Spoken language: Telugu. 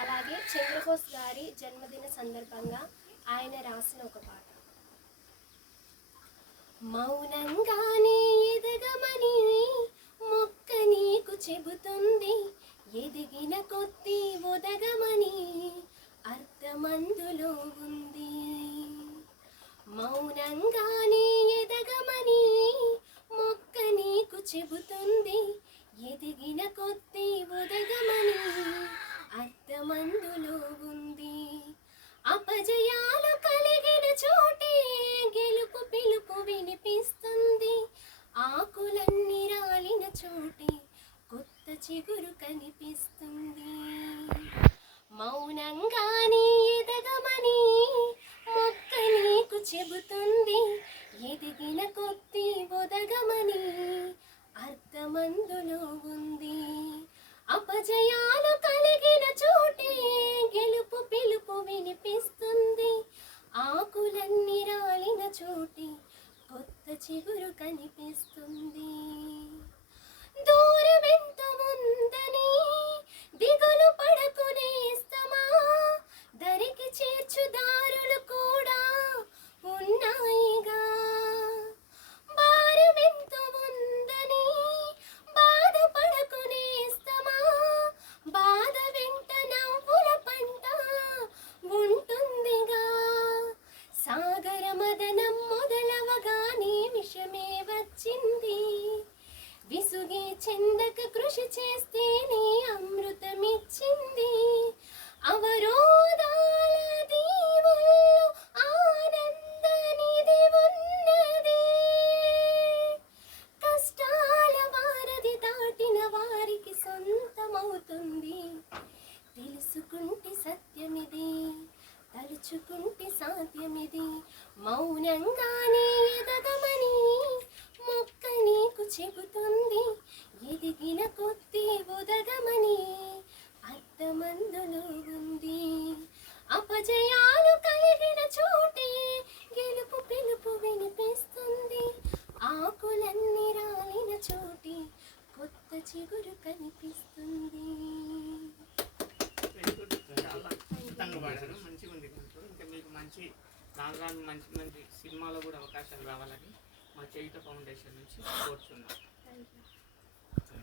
అలాగే చంద్రబోస్ గారి జన్మదిన సందర్భంగా ఆయన రాసిన ఒక పాట. మౌనంగానే ఎదగమని మొక్క నీకు చెబుతుంది, ఎదిగిన కొద్దీ ఒదగమని అర్థమందులో ఉంది. మౌనంగానే ఎదగమని మొక్క నీకు చెబుతుంది, ఎదిగిన కొద్దీ ఒదగమని అర్థమందులో ఉంది. అపజయాలు కలిగిన చోటే గెలుపు పిలుపు వినిపిస్తుంది, ఆకులన్నీ రాలిన చోటే కొత్త చిగురు కనిపిస్తుంది. మౌనంగానే ఎదగమని మొక్క నీకు చెబుతుంది, ఎదిగిన కొద్దీ ఒదగమని అర్థమందులో ఉంది. అపజయాలు కలిగిన చోటే గెలుపు పిలుపు వినిపిస్తుంది, ఆకులన్నీ రాలిన చోటే కొత్త చిగురు కనిపిస్తుంది. దూరమెంత ఉందని దిగులు పడకునేస్తమా, దరికి చేర్చు దారులు కూడా ఉన్నాయిగా. భారమెంత ఉందని బాధపడకునేస్తమా, బాధ వెంట నవ్వుల పంట ఉంటుందిగా. సాగర మదనం మొదలవగానే విషమే వచ్చింది, విసుగే చెందక కృషి చేస్తేనే అమృతమిచ్చింది. అవరోధాల దీవుల్లో ఆనందనిధి ఉన్నది, కష్టాల వారధి దాటిన వారికి సొంతమవుతుంది. తెలుసుకుంటే సత్యమిది, తలుచుకుంటే సాధ్యమిది. మౌనంగానే ఎదగమని మొక్క నీకు చెబుతుంది, ఎదిగిన కొద్దీ ఒదగమని అర్థమందులో ఉంది. అపజయాలు కలిగిన చోటే గెలుపు పిలుపు వినిపిస్తుంది, ఆకులన్నీ రాలిన చోటే కొత్త చిగురు కనిపిస్తుంది. మంచిగా ఉంది. ఇంకా మీకు మంచి రాను మంచి మంచి సినిమాలో కూడా అవకాశాలు రావాలని మా చేయుత ఫౌండేషన్ నుంచి కోరుచున్నాం.